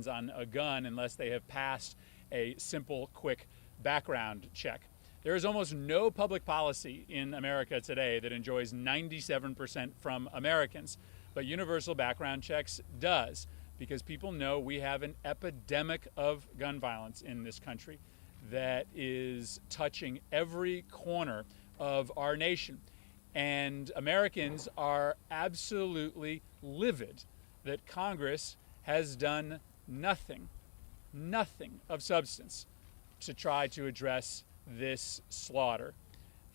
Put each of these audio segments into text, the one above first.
hands on a gun unless they have passed a simple, quick background check. There is almost no public policy in America today that enjoys 97% from Americans, but universal background checks does, because people know we have an epidemic of gun violence in this country that is touching every corner of our nation. And Americans are absolutely livid that Congress has done nothing of substance to try to address this slaughter.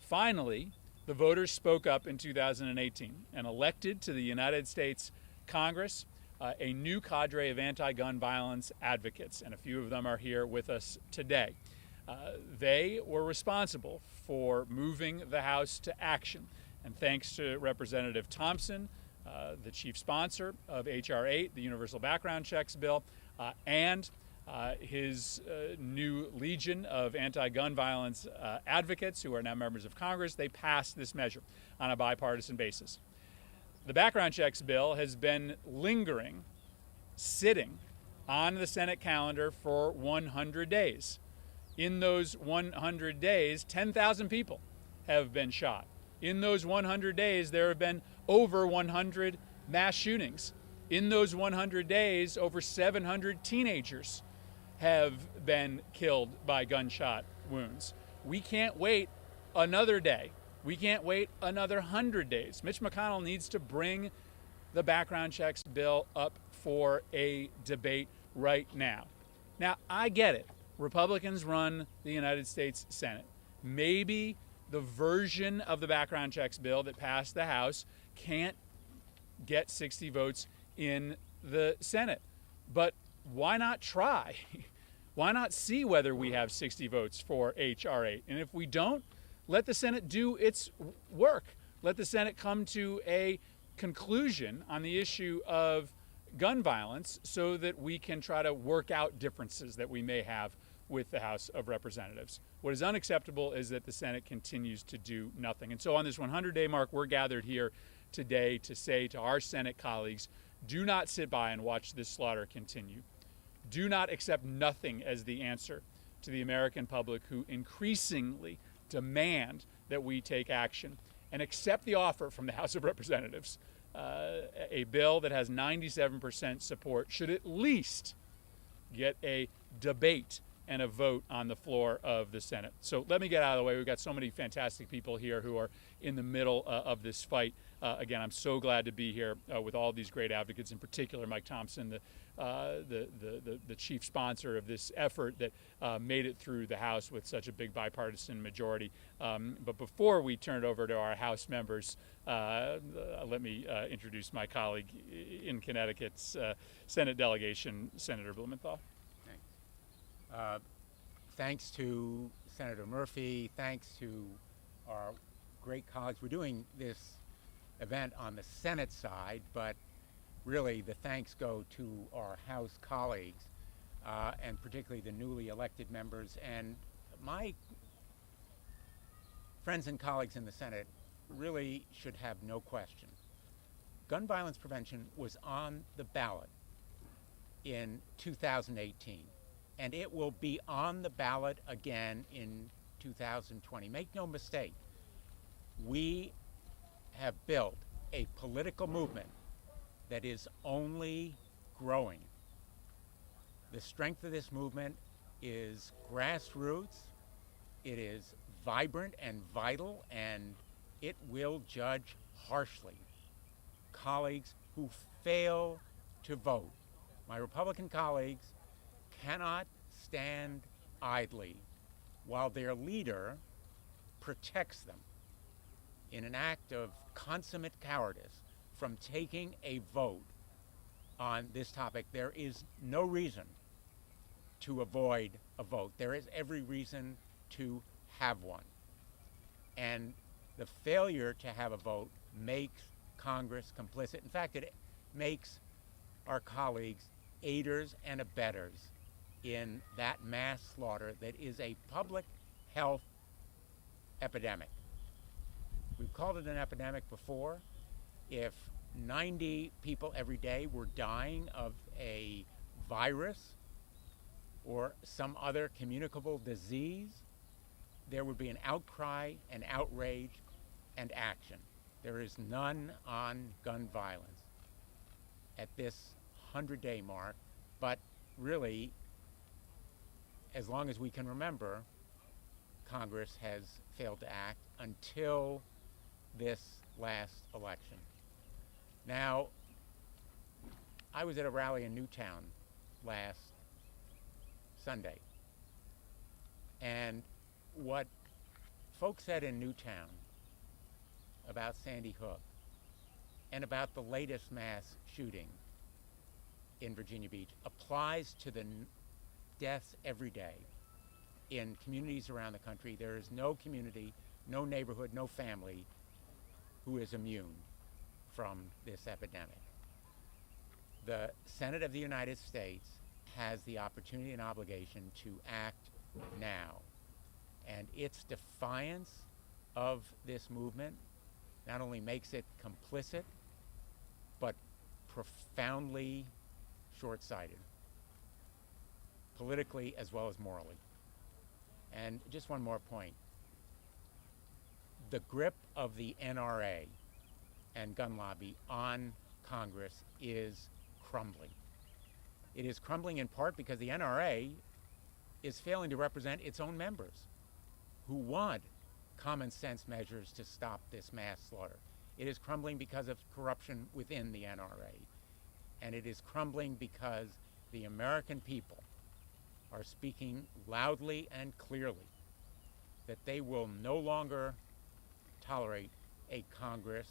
Finally, the voters spoke up in 2018 and elected to the United States Congress a new cadre of anti-gun violence advocates, and a few of them are here with us today. They were responsible for moving the House to action, and thanks to Representative Thompson, the chief sponsor of H.R. 8, the Universal Background Checks bill, and his new legion of anti-gun violence advocates who are now members of Congress, they passed this measure on a bipartisan basis. The background checks bill has been lingering, sitting on the Senate calendar for 100 days. In those 100 days, 10,000 people have been shot. In those 100 days, there have been over 100 mass shootings. In those 100 days, over 700 teenagers have been killed by gunshot wounds. We can't wait another day. We can't wait another 100 days. Mitch McConnell needs to bring the background checks bill up for a debate right now. Now, I get it. Republicans run the United States Senate. Maybe the version of the background checks bill that passed the House can't get 60 votes in the Senate. But why not try? Why not see whether we have 60 votes for H.R. 8? And if we don't, let the Senate do its work. Let the Senate come to a conclusion on the issue of gun violence so that we can try to work out differences that we may have with the House of Representatives. What is unacceptable is that the Senate continues to do nothing. And so on this 100-day mark, we're gathered here today to say to our Senate colleagues, do not sit by and watch this slaughter continue. Do not accept nothing as the answer to the American public who increasingly demand that we take action, and accept the offer from the House of Representatives. A bill that has 97% support should at least get a debate and a vote on the floor of the Senate. So let me get out of the way. We've got so many fantastic people here who are in the middle of this fight. Again, I'm so glad to be here with all these great advocates, in particular Mike Thompson, the chief sponsor of this effort that made it through the House with such a big bipartisan majority. But before we turn it over to our House members, let me introduce my colleague in Connecticut's Senate delegation, Senator Blumenthal. Thanks to Senator Murphy, thanks to our great colleagues. We're doing this event on the Senate side, but really the thanks go to our House colleagues, and particularly the newly elected members. And my friends and colleagues in the Senate really should have no question. Gun violence prevention was on the ballot in 2018, and it will be on the ballot again in 2020. Make no mistake, we have built a political movement that is only growing. The strength of this movement is grassroots, it is vibrant and vital, and it will judge harshly colleagues who fail to vote. My Republican colleagues cannot stand idly while their leader protects them in an act of consummate cowardice from taking a vote on this topic. There is no reason to avoid a vote. There is every reason to have one. And the failure to have a vote makes Congress complicit. In fact, it makes our colleagues aiders and abettors in that mass slaughter that is a public health epidemic. We've called it an epidemic before. If 90 people every day were dying of a virus or some other communicable disease, there would be an outcry, an outrage, and action. There is none on gun violence at this 100-day mark, but really, as long as we can remember, Congress has failed to act until this last election. Now, I was at a rally in Newtown last Sunday, and what folks said in Newtown about Sandy Hook and about the latest mass shooting in Virginia Beach applies to the deaths every day in communities around the country. There is no community, no neighborhood, no family who is immune from this epidemic. The Senate of the United States has the opportunity and obligation to act now. And its defiance of this movement not only makes it complicit, but profoundly short-sighted, politically as well as morally. And just one more point. The grip of the NRA and gun lobby on Congress is crumbling. It is crumbling in part because the NRA is failing to represent its own members who want common sense measures to stop this mass slaughter. It is crumbling because of corruption within the NRA. And it is crumbling because the American people are speaking loudly and clearly that they will no longer tolerate a Congress,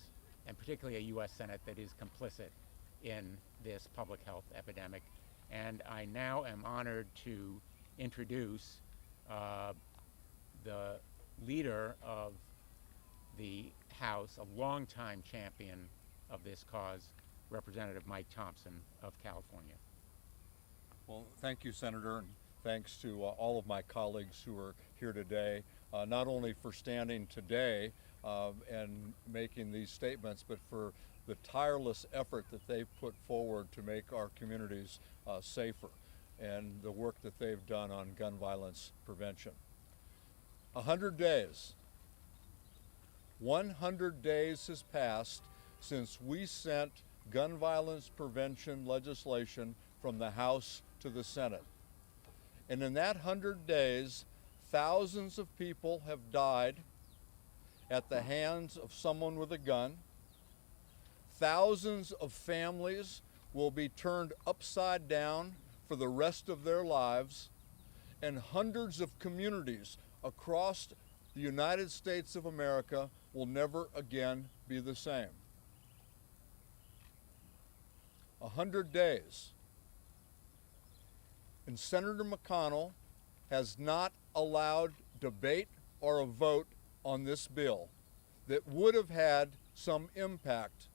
and particularly a U.S. Senate, that is complicit in this public health epidemic. And I now am honored to introduce the leader of the House, a longtime champion of this cause, Representative Mike Thompson of California. Well, thank you, Senator, and thanks to all of my colleagues who are here today, not only for standing today and making these statements, but for the tireless effort that they've put forward to make our communities safer, and the work that they've done on gun violence prevention. 100 days. 100 days has passed since we sent gun violence prevention legislation from the House to the Senate. And in that 100 days, thousands of people have died at the hands of someone with a gun. Thousands of families will be turned upside down for the rest of their lives, and hundreds of communities across the United States of America will never again be the same. 100 days. And Senator McConnell has not allowed debate or a vote on this bill that would have had some impact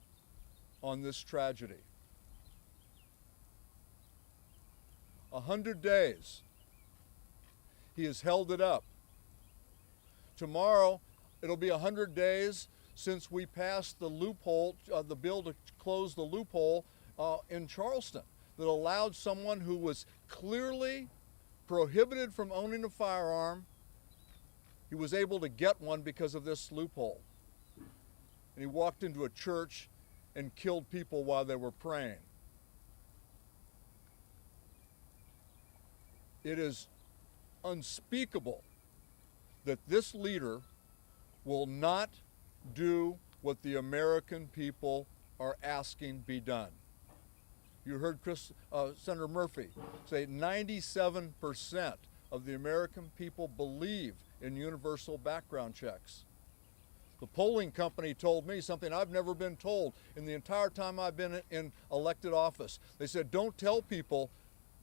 on this tragedy. 100 days. He has held it up. Tomorrow, it'll be 100 days since we passed the loophole, the bill to close the loophole in Charleston that allowed someone who was clearly prohibited from owning a firearm, he was able to get one because of this loophole. And he walked into a church and killed people while they were praying. It is unspeakable that this leader will not do what the American people are asking be done. You heard Senator Murphy say 97% of the American people believe in universal background checks. The polling company told me something I've never been told in the entire time I've been in elected office. They said, don't tell people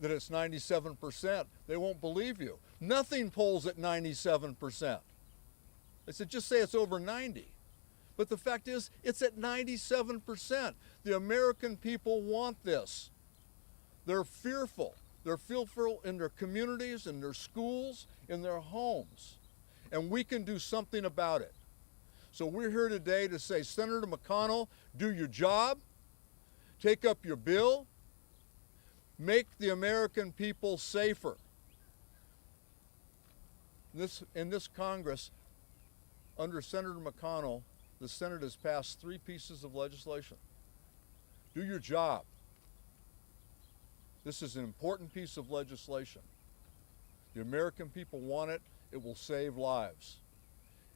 that it's 97%. They won't believe you. Nothing polls at 97%. They said, just say it's over 90. But the fact is, it's at 97%. The American people want this. They're fearful. They're fearful in their communities, in their schools, in their homes. And we can do something about it. So we're here today to say, Senator McConnell, do your job, take up your bill, make the American people safer. In this Congress, under Senator McConnell, the Senate has passed 3 pieces of legislation. Do your job. This is an important piece of legislation. The American people want it. It will save lives.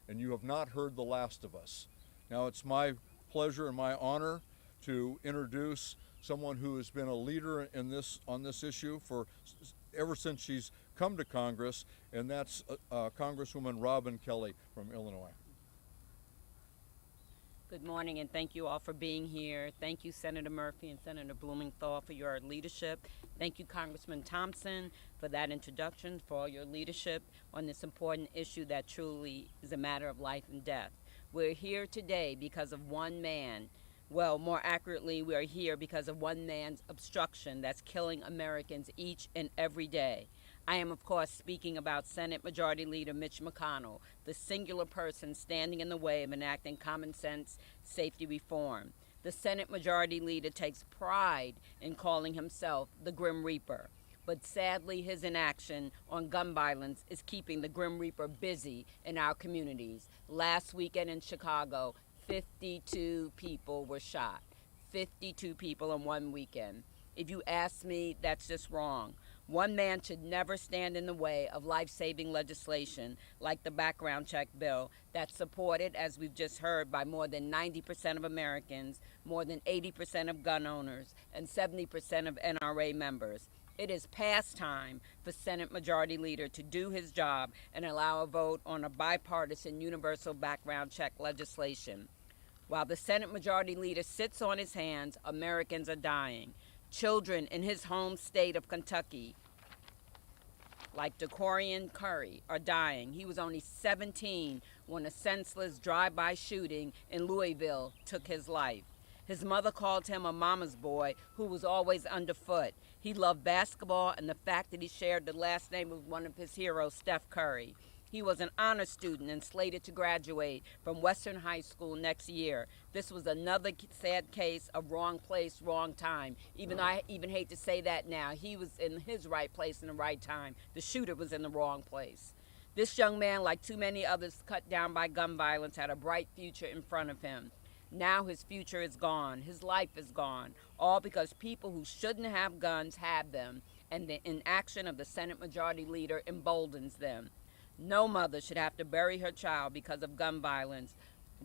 And you have not heard the last of us. Now it's my pleasure and my honor to introduce someone who has been a leader on this issue ever since she's come to Congress, and that's Congresswoman Robin Kelly from Illinois. Good morning, and thank you all for being here. Thank you, Senator Murphy and Senator Blumenthal, for your leadership. Thank you, Congressman Thompson, for that introduction, for all your leadership on this important issue that truly is a matter of life and death. We're here today because of one man. Well, more accurately, we are here because of one man's obstruction that's killing Americans each and every day. I am, of course, speaking about Senate Majority Leader Mitch McConnell, the singular person standing in the way of enacting common sense safety reform. The Senate Majority Leader takes pride in calling himself the Grim Reaper. But sadly, his inaction on gun violence is keeping the Grim Reaper busy in our communities. Last weekend in Chicago, 52 people were shot. 52 people in one weekend. If you ask me, that's just wrong. One man should never stand in the way of life-saving legislation like the background check bill that's supported, as we've just heard, by more than 90% of Americans, more than 80% of gun owners, and 70% of NRA members. It is past time for Senate Majority Leader to do his job and allow a vote on a bipartisan universal background check legislation. While the Senate Majority Leader sits on his hands, Americans are dying. Children in his home state of Kentucky, like Decorian Curry, are dying. He was only 17 when a senseless drive-by shooting in Louisville took his life. His mother called him a mama's boy who was always underfoot. He loved basketball and the fact that he shared the last name of one of his heroes, Steph Curry. He was an honor student and slated to graduate from Western High School next year. This was another sad case of wrong place, wrong time. I even hate to say that now. He was in his right place in the right time. The shooter was in the wrong place. This young man, like too many others cut down by gun violence, had a bright future in front of him. Now his future is gone. His life is gone. All because people who shouldn't have guns have them, and the inaction of the Senate Majority Leader emboldens them. No mother should have to bury her child because of gun violence,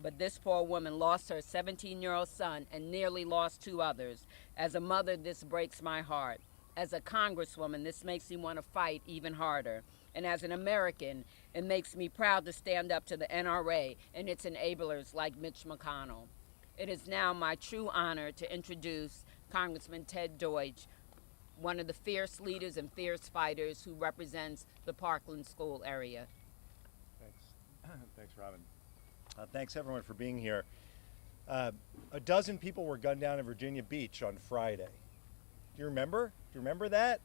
but this poor woman lost her 17-year-old son and nearly lost 2 others. As a mother, this breaks my heart. As a congresswoman, this makes me want to fight even harder. And as an American, it makes me proud to stand up to the NRA and its enablers like Mitch McConnell. It is now my true honor to introduce Congressman Ted Deutsch, one of the fierce leaders and fierce fighters who represents the Parkland School area. Thanks. Thanks, Robin. Thanks, everyone, for being here. A dozen people were gunned down in Virginia Beach on Friday. Do you remember? Do you remember that?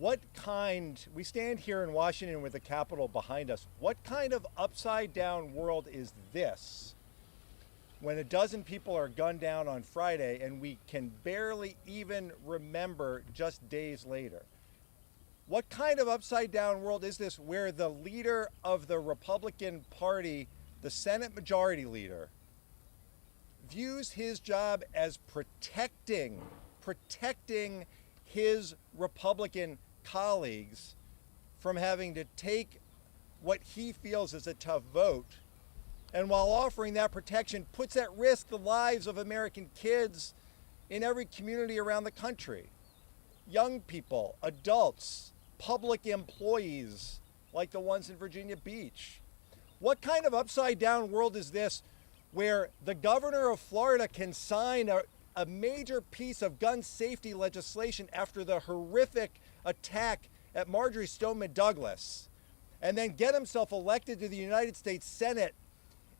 We stand here in Washington with the Capitol behind us. What kind of upside-down world is this when a dozen people are gunned down on Friday and we can barely even remember just days later? What kind of upside-down world is this where the leader of the Republican Party, the Senate Majority Leader, views his job as protecting his Republican colleagues from having to take what he feels is a tough vote, and while offering that protection, puts at risk the lives of American kids in every community around the country? Young people, adults, public employees like the ones in Virginia Beach. What kind of upside-down world is this where the governor of Florida can sign a major piece of gun safety legislation after the horrific attack at Marjorie Stoneman Douglas, and then get himself elected to the United States Senate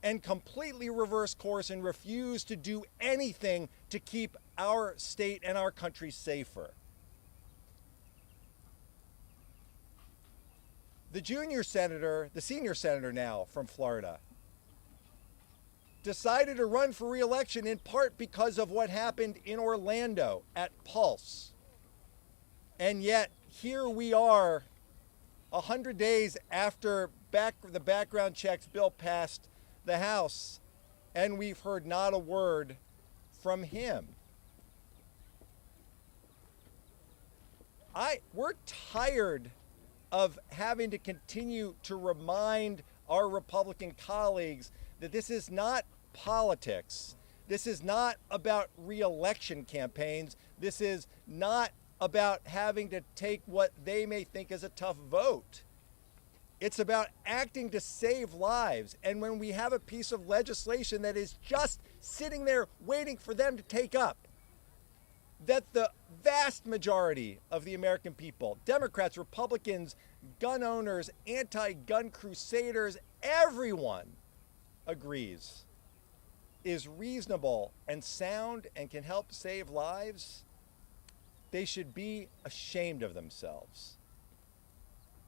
and completely reverse course and refuse to do anything to keep our state and our country safer? The senior senator now from Florida, decided to run for re-election in part because of what happened in Orlando at Pulse. And yet, here we are, 100 days after the background checks bill passed the House, and we've heard not a word from him. We're tired of having to continue to remind our Republican colleagues that this is not politics. This is not about re-election campaigns. This is not about having to take what they may think is a tough vote. It's about acting to save lives. And when we have a piece of legislation that is just sitting there waiting for them to take up, that the vast majority of the American people, Democrats, Republicans, gun owners, anti-gun crusaders, everyone agrees is reasonable and sound and can help save lives, they should be ashamed of themselves.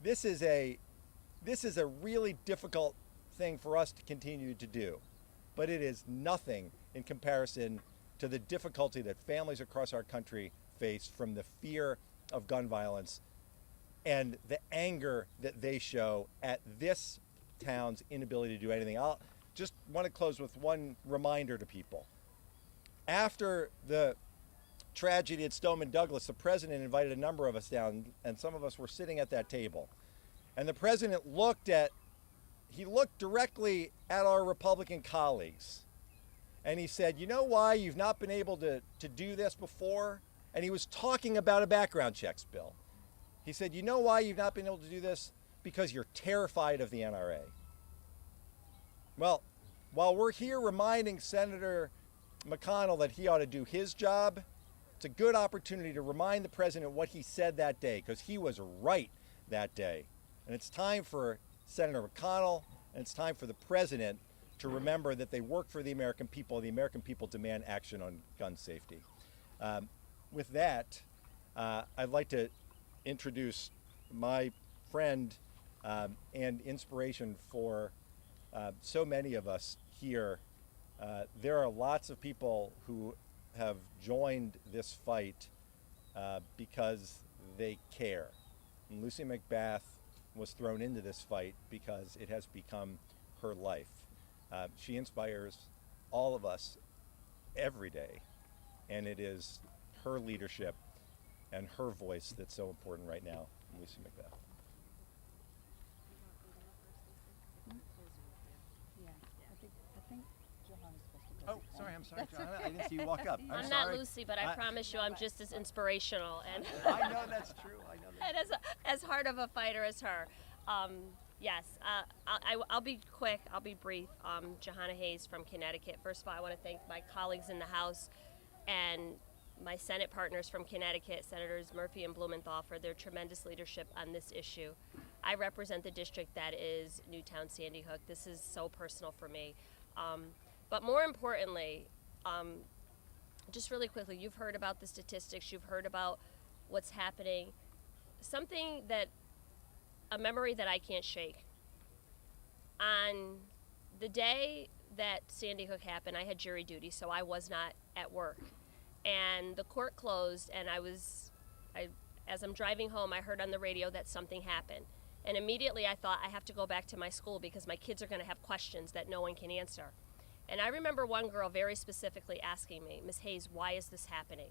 This is a really difficult thing for us to continue to do, but it is nothing in comparison to the difficulty that families across our country face from the fear of gun violence and the anger that they show at this town's inability to do anything. I'll just want to close with one reminder to people. After the tragedy at Stoneman Douglas, the president invited a number of us down, and some of us were sitting at that table. And the president looked directly at our Republican colleagues. And he said, you know why you've not been able to do this before? And he was talking about a background checks bill. He said, you know why you've not been able to do this? Because you're terrified of the NRA. Well, while we're here reminding Senator McConnell that he ought to do his job, it's a good opportunity to remind the president what he said that day, because he was right that day. And it's time for Senator McConnell and it's time for the president to remember that they work for the American people. The American people demand action on gun safety. With that, I'd like to introduce my friend and inspiration for so many of us here. There are lots of people who have joined this fight because they care. And Lucy McBath was thrown into this fight because it has become her life. She inspires all of us every day, and it is her leadership and her voice that's so important right now. Lucy McBath. Oh, sorry, I'm sorry, Johanna. I didn't see you walk up. I'm sorry. not Lucy, but I promise you I'm just as inspirational and I know that's true. I know that. and as hard of a fighter as her. Yes, I'll be quick. I'll be brief. Johanna Hayes from Connecticut. First of all, I want to thank my colleagues in the House and my Senate partners from Connecticut, Senators Murphy and Blumenthal, for their tremendous leadership on this issue. I represent the district that is Newtown Sandy Hook. This is so personal for me. But more importantly, just really quickly, you've heard about the statistics, you've heard about what's happening. A memory that I can't shake. On the day that Sandy Hook happened, I had jury duty, so I was not at work. And the court closed, and as I'm driving home, I heard on the radio that something happened. And immediately I thought, I have to go back to my school because my kids are gonna have questions that no one can answer. And I remember one girl very specifically asking me, Ms. Hayes, why is this happening?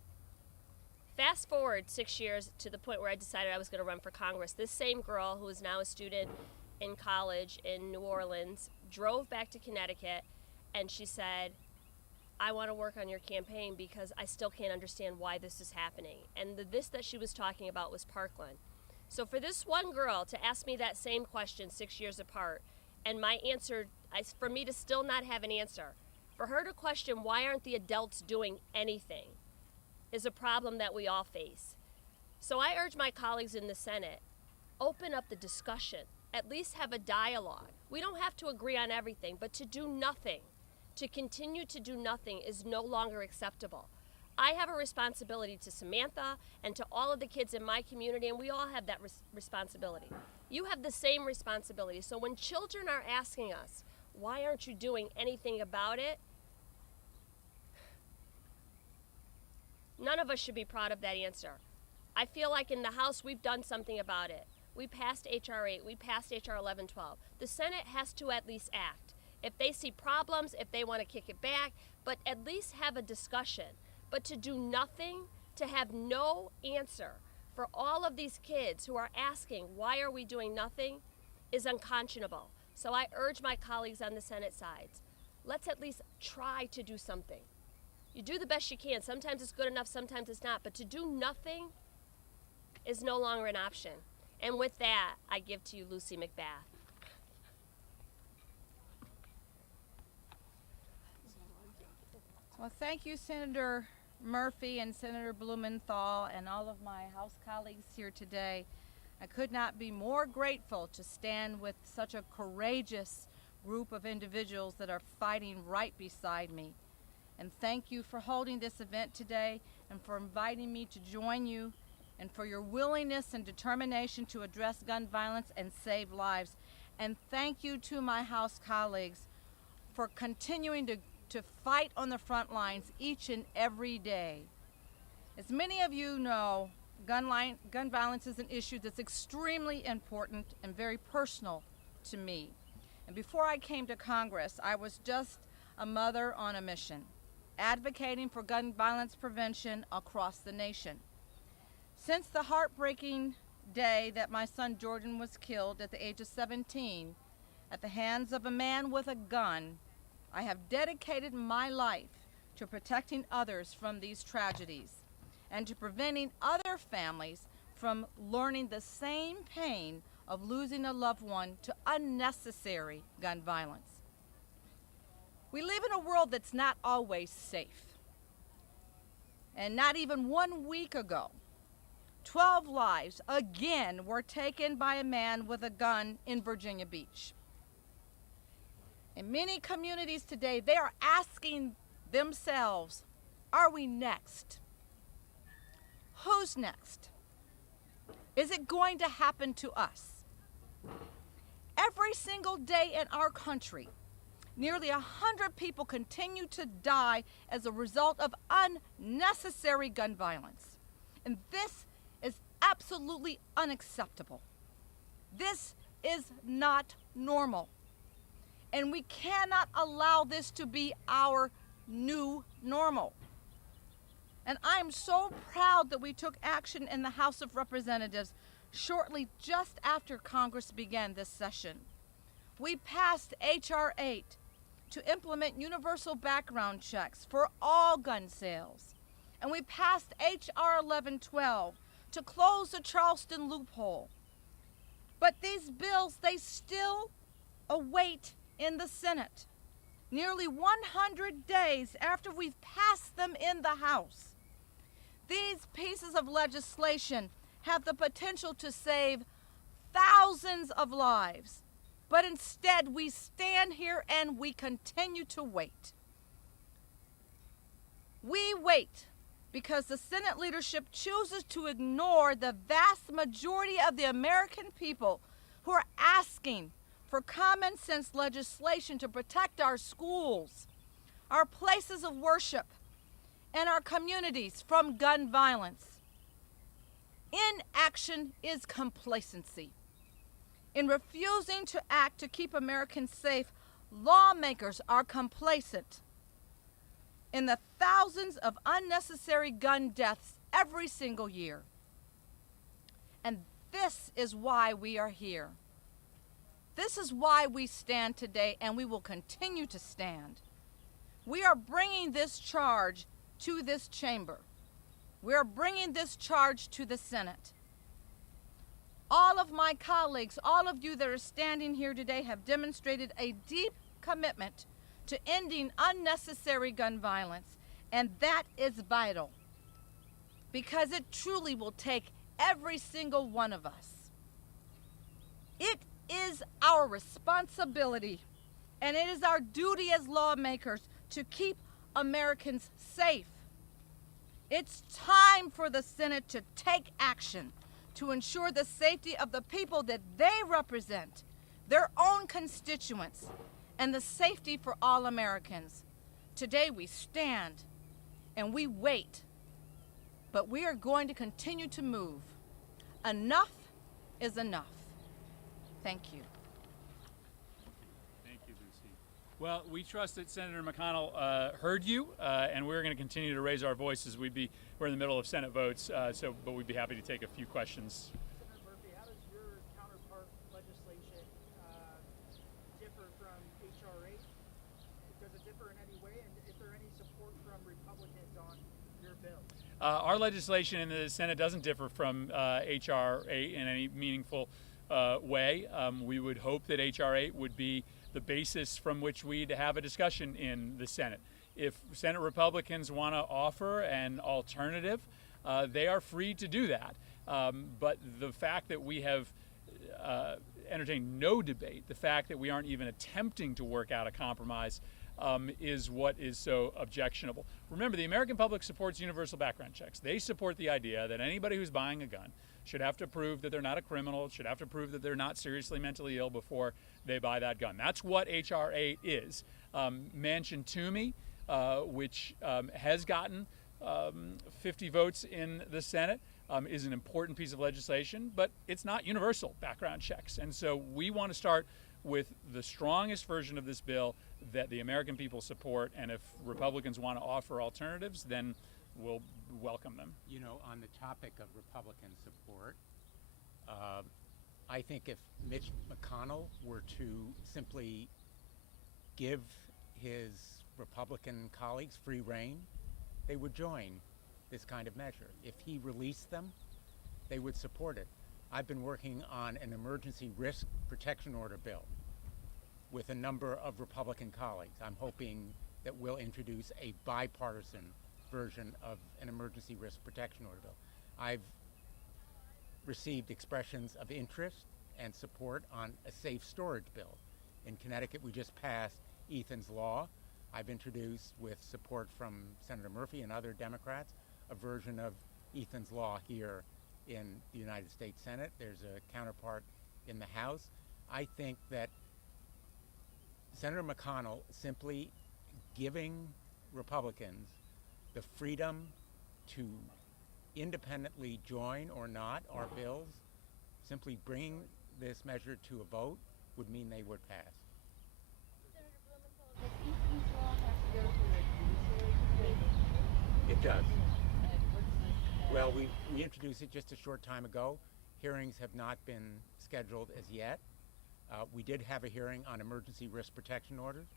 Fast forward 6 years to the point where I decided I was going to run for Congress. This same girl, who is now a student in college in New Orleans, drove back to Connecticut and she said, I want to work on your campaign because I still can't understand why this is happening. And the this that she was talking about was Parkland. So for this one girl to ask me that same question 6 years apart, and my answer, for me to still not have an answer, for her to question why aren't the adults doing anything, is a problem that we all face. So I urge my colleagues in the Senate, open up the discussion, at least have a dialogue. We don't have to agree on everything, but to do nothing, to continue to do nothing is no longer acceptable. I have a responsibility to Samantha and to all of the kids in my community, and we all have that responsibility. You have the same responsibility. So when children are asking us, why aren't you doing anything about it? None of us should be proud of that answer. I feel like in the House we've done something about it. We passed H.R. 8, we passed H.R. 1112. The Senate has to at least act. If they see problems, if they want to kick it back, but at least have a discussion. But to do nothing, to have no answer for all of these kids who are asking, why are we doing nothing, is unconscionable. So I urge my colleagues on the Senate sides, let's at least try to do something. You do the best you can. Sometimes it's good enough, sometimes it's not. But to do nothing is no longer an option. And with that, I give to you Lucy McBath. Well, thank you, Senator Murphy and Senator Blumenthal and all of my House colleagues here today. I could not be more grateful to stand with such a courageous group of individuals that are fighting right beside me. And thank you for holding this event today and for inviting me to join you and for your willingness and determination to address gun violence and save lives. And thank you to my House colleagues for continuing to fight on the front lines each and every day. As many of you know, gun violence is an issue that's extremely important and very personal to me. And before I came to Congress, I was just a mother on a mission, advocating for gun violence prevention across the nation. Since the heartbreaking day that my son Jordan was killed at the age of 17 at the hands of a man with a gun, I have dedicated my life to protecting others from these tragedies and to preventing other families from learning the same pain of losing a loved one to unnecessary gun violence. We live in a world that's not always safe. And not even 1 week ago, 12 lives again were taken by a man with a gun in Virginia Beach. In many communities today, they are asking themselves, are we next? Who's next? Is it going to happen to us? Every single day in our country, nearly 100 people continue to die as a result of unnecessary gun violence. And this is absolutely unacceptable. This is not normal. And we cannot allow this to be our new normal. And I'm so proud that we took action in the House of Representatives shortly just after Congress began this session. We passed H.R. 8 to implement universal background checks for all gun sales. And we passed H.R. 1112 to close the Charleston loophole. But these bills, they still await in the Senate, nearly 100 days after we've passed them in the House. These pieces of legislation have the potential to save thousands of lives, but instead we stand here and we continue to wait. We wait because the Senate leadership chooses to ignore the vast majority of the American people who are asking for common sense legislation to protect our schools, our places of worship, and our communities from gun violence. Inaction is complacency. In refusing to act to keep Americans safe, lawmakers are complacent in the thousands of unnecessary gun deaths every single year. And this is why we are here. This is why we stand today, and we will continue to stand. We are bringing this charge to this chamber. We are bringing this charge to the Senate. All of my colleagues, all of you that are standing here today have demonstrated a deep commitment to ending unnecessary gun violence, and that is vital because it truly will take every single one of us. It is our responsibility and it is our duty as lawmakers to keep Americans safe. It's time for the Senate to take action to ensure the safety of the people that they represent, their own constituents, and the safety for all Americans. Today we stand and we wait, but we are going to continue to move. Enough is enough. Thank you. Thank you, Lucy. Well, we trust that Senator McConnell heard you, and we're going to continue to raise our voices. We're in the middle of Senate votes, but we'd be happy to take a few questions. Senator Murphy, how does your counterpart legislation differ from H.R. 8? Does it differ in any way, and is there any support from Republicans on your bill? Our legislation in the Senate doesn't differ from H.R. 8 in any meaningful way. We would hope that H.R. 8 would be the basis from which we'd have a discussion in the Senate. If Senate Republicans want to offer an alternative, they are free to do that. But the fact that we have entertained no debate, the fact that we aren't even attempting to work out a compromise, is what is so objectionable. Remember, the American public supports universal background checks. They support the idea that anybody who's buying a gun should have to prove that they're not a criminal, should have to prove that they're not seriously mentally ill before they buy that gun. That's what H.R. 8 is. Manchin Toomey, which has gotten 50 votes in the Senate, is an important piece of legislation, but it's not universal background checks. And so we want to start with the strongest version of this bill that the American people support, and if Republicans want to offer alternatives, then we'll welcome them. You know, on the topic of Republican support, I think if Mitch McConnell were to simply give his Republican colleagues free rein, they would join this kind of measure. If he released them, they would support it. I've been working on an emergency risk protection order bill with a number of Republican colleagues. I'm hoping that we'll introduce a bipartisan version of an emergency risk protection order bill. I've received expressions of interest and support on a safe storage bill. In Connecticut, we just passed Ethan's Law. I've introduced, with support from Senator Murphy and other Democrats, a version of Ethan's Law here in the United States Senate. There's a counterpart in the House. I think that Senator McConnell simply giving Republicans the freedom to independently join or not our bills, simply bringing this measure to a vote would mean they would pass. Senator Blumenthal, does Ethan's Law have to go through a judiciary committee? It does. And what's this? Well, we introduced it just a short time ago. Hearings have not been scheduled as yet. We did have a hearing on emergency risk protection orders.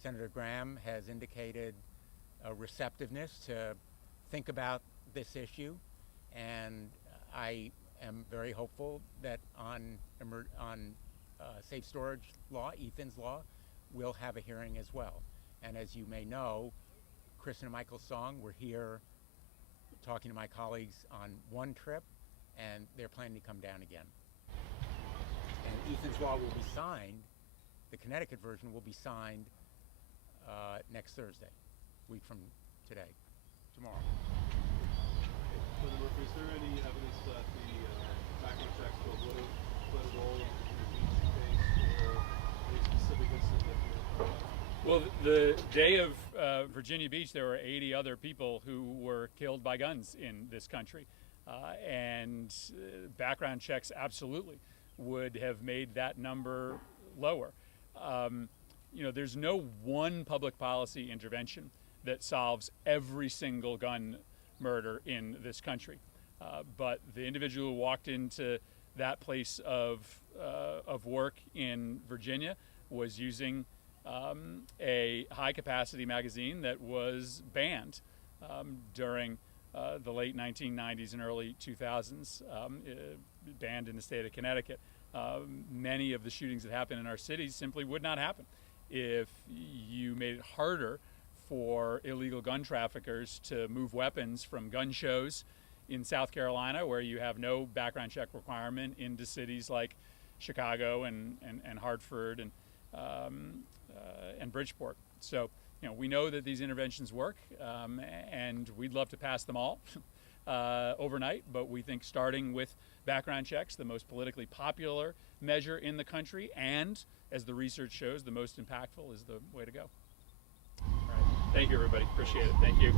Senator Graham has indicated a receptiveness to think about this issue, and I am very hopeful that on safe storage law, Ethan's Law, we'll have a hearing as well. And as you may know, Kristen and Michael Song were here talking to my colleagues on one trip, and they're planning to come down again. And Ethan's Law will be signed, the Connecticut version will be signed next Thursday, a week from today, tomorrow. Senator Murphy, is there any evidence that the background checks would have played a role in the Beach case, or any specific incident that you're Well, the day of Virginia Beach, there were 80 other people who were killed by guns in this country. And background checks absolutely would have made that number lower. You know, there's no one public policy intervention that solves every single gun murder in this country. But the individual who walked into that place of work in Virginia was using a high-capacity magazine that was banned during the late 1990s and early 2000s, banned in the state of Connecticut. Many of the shootings that happen in our cities simply would not happen if you made it harder for illegal gun traffickers to move weapons from gun shows in South Carolina, where you have no background check requirement, into cities like Chicago and Hartford and Bridgeport. So, you know, we know that these interventions work, and we'd love to pass them all overnight, but we think starting with background checks, the most politically popular measure in the country, and as the research shows, the most impactful is the way to go. All right. Thank you, everybody. Appreciate it. Thank you.